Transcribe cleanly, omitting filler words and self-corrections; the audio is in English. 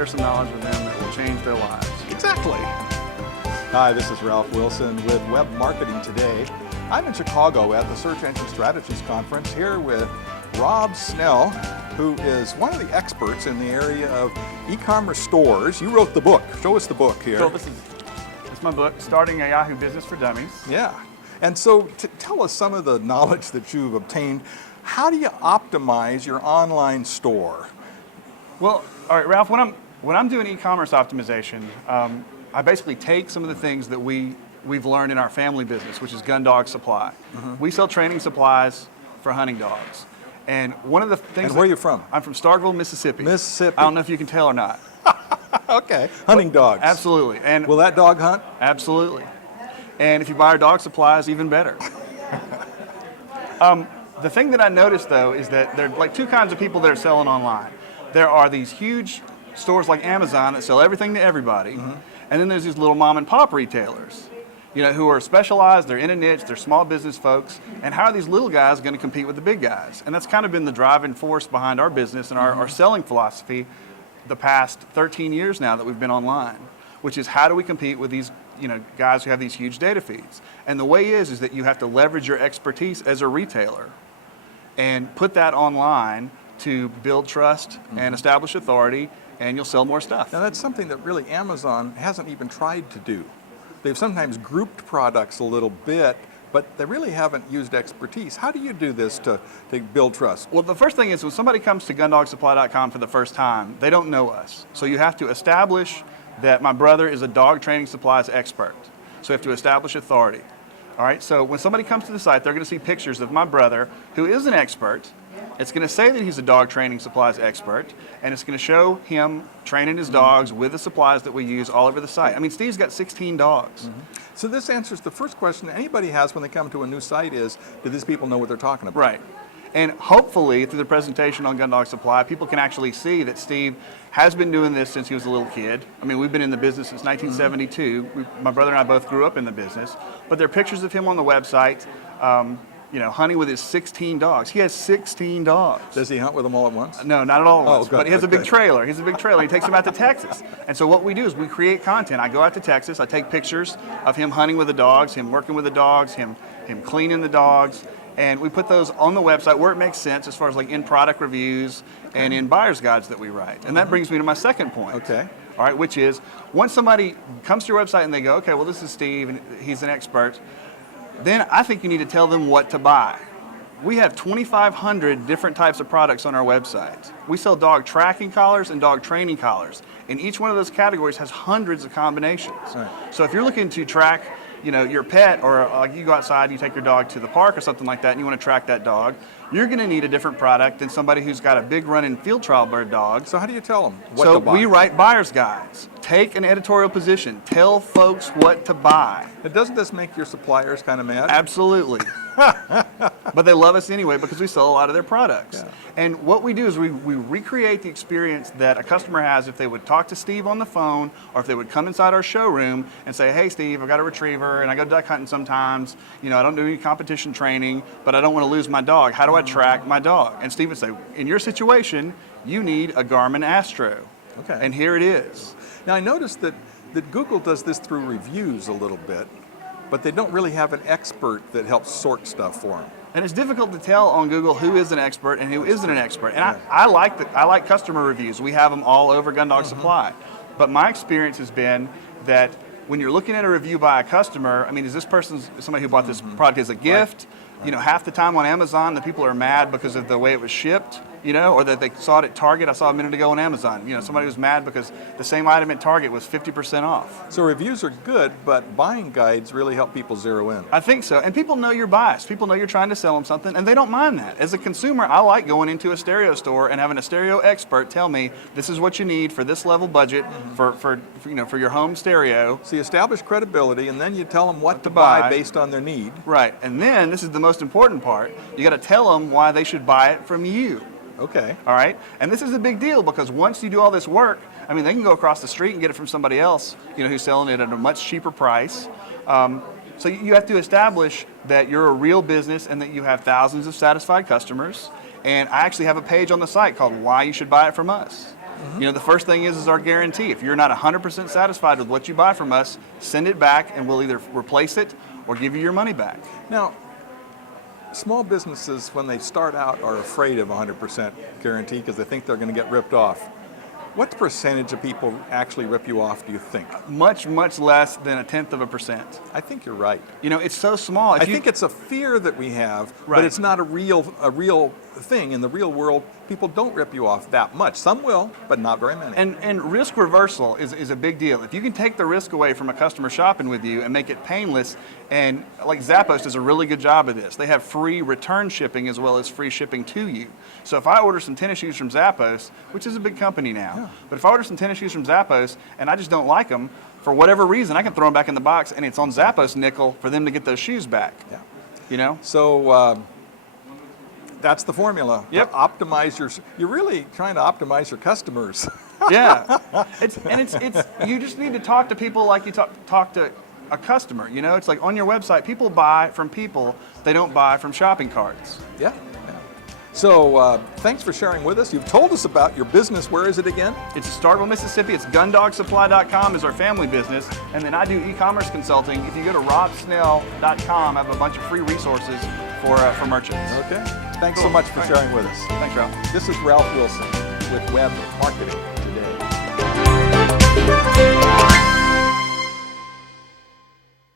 share some knowledge with them that will change their lives. Exactly. Hi, this is Ralph Wilson with Web Marketing Today. I'm in Chicago at the Search Engine Strategies Conference here with Rob Snell, who is one of the experts in the area of e-commerce stores. You wrote the book. Show us the book here. So this is my book, Starting a Yahoo Business for Dummies. Yeah. And so tell us some of the knowledge that you've obtained. How do you optimize your online store? Well, all right, Ralph, when I'm doing e-commerce optimization, I basically take some of the things that we've learned in our family business, which is gun dog supply. We sell training supplies for hunting dogs. And one of the things— And where are you from? I'm from Starkville, Mississippi. Mississippi. I don't know if you can tell or not. Okay, hunting dogs. Absolutely. And will that dog hunt? Absolutely. And if you buy our dog supplies, even better. The thing that I noticed though is that there are like two kinds of people that are selling online. There are these huge stores like Amazon that sell everything to everybody. And then there's these little mom and pop retailers, you know, who are specialized, they're in a niche, they're small business folks. And how are these little guys going to compete with the big guys? And that's kind of been the driving force behind our business and our selling philosophy the past 13 years now that we've been online, which is how do we compete with these, you know, guys who have these huge data feeds? And the way is that you have to leverage your expertise as a retailer and put that online to build trust and establish authority, and you'll sell more stuff. Now that's something that really Amazon hasn't even tried to do. They've sometimes grouped products a little bit, but they really haven't used expertise. How do you do this to build trust? Well, the first thing is when somebody comes to gundogsupply.com for the first time, they don't know us. So you have to establish that my brother is a dog training supplies expert. So you have to establish authority. All right, so when somebody comes to the site, they're going to see pictures of my brother, who is an expert. It's going to say that he's a dog training supplies expert, and it's going to show him training his dogs with the supplies that we use all over the site. I mean, Steve's got 16 dogs. So this answers the first question that anybody has when they come to a new site is, do these people know what they're talking about? Right. And hopefully, through the presentation on Gun Dog Supply, people can actually see that Steve has been doing this since he was a little kid. I mean, we've been in the business since 1972. My brother and I both grew up in the business. But there are pictures of him on the website, you know, hunting with his 16 dogs. He has 16 dogs. Does he hunt with them all at once? No, not at all at once. Good. But he has a big trailer. He has a big trailer. He takes them out to Texas. And so what we do is we create content. I go out to Texas. I take pictures of him hunting with the dogs, him working with the dogs, him cleaning the dogs. And we put those on the website where it makes sense as far as like in product reviews and in buyer's guides that we write. And that brings me to my second point. Okay. All right, which is once somebody comes to your website and they go, okay, well, this is Steve and he's an expert, then I think you need to tell them what to buy. We have 2,500 different types of products on our website. We sell dog tracking collars and dog training collars. And each one of those categories has hundreds of combinations. Right. So if you're looking to track, you know, your pet, or like you go outside, you take your dog to the park or something like that, and you want to track that dog, you're going to need a different product than somebody who's got a big running field trial bird dog. So how do you tell them what to buy? So we write buyer's guides. Take an editorial position. Tell folks what to buy. But doesn't this make your suppliers kind of mad? Absolutely. But they love us anyway because we sell a lot of their products. Yeah. And what we do is we recreate the experience that a customer has if they would talk to Steve on the phone, or if they would come inside our showroom and say, hey Steve, I've got a retriever and I go duck hunting sometimes. You know, I don't do any competition training, but I don't want to lose my dog. How do I track my dog? And Steve would say, in your situation, you need a Garmin Astro. Okay. And here it is. Now I noticed that Google does this through reviews a little bit, but they don't really have an expert that helps sort stuff for them. And it's difficult to tell on Google who is an expert and who isn't an expert. And I like customer reviews. We have them all over Gun Dog Supply. But my experience has been that when you're looking at a review by a customer, I mean, is this person somebody who bought this product as a gift? Right. You know, half the time on Amazon, the people are mad because of the way it was shipped, you know, or that they saw it at Target. I saw a minute ago on Amazon. You know, somebody was mad because the same item at Target was 50% off. So reviews are good, but buying guides really help people zero in. I think so. And people know you're biased. People know you're trying to sell them something, and they don't mind that. As a consumer, I like going into a stereo store and having a stereo expert tell me this is what you need for this level budget for your home stereo. So you establish credibility, and then you tell them what to buy based on their need. Right. And then this is the most important part. You got to tell them why they should buy it from you. Okay. All right. And this is a big deal because once you do all this work, I mean, they can go across the street and get it from somebody else, you know, who's selling it at a much cheaper price. So you have to establish that you're a real business and that you have thousands of satisfied customers. And I actually have a page on the site called Why You Should Buy It From Us. You know, the first thing is our guarantee. If you're not 100% satisfied with what you buy from us, send it back and we'll either replace it or give you your money back. Now, small businesses, when they start out, are afraid of 100% guarantee because they think they're going to get ripped off. What percentage of people actually rip you off, do you think? Much, much less than 0.1%. I think you're right. You know, it's so small. I think it's a fear that we have, Right. but it's not a real thing. In the real world, people don't rip you off that much. Some will, but not very many. And risk reversal is a big deal. If you can take the risk away from a customer shopping with you and make it painless, and like Zappos does a really good job of this. They have free return shipping as well as free shipping to you. So if I order some tennis shoes from Zappos, which is a big company now, but if I order some tennis shoes from Zappos and I just don't like them, for whatever reason, I can throw them back in the box and it's on Zappos nickel for them to get those shoes back. Yeah. You know? So that's the formula. Yep. To optimize you're really trying to optimize your customers. Yeah. It's you just need to talk to people like you talk to a customer. You know, it's like on your website, people buy from people, they don't buy from shopping carts. Yeah. So thanks for sharing with us. You've told us about your business. Where is it again? It's Starkville, Mississippi. It's gundogsupply.com is our family business. And then I do e-commerce consulting. If you go to robsnell.com, I have a bunch of free resources for merchants. Okay. Thanks so much for sharing with us. Thanks, Ralph. This is Ralph Wilson with Web Marketing.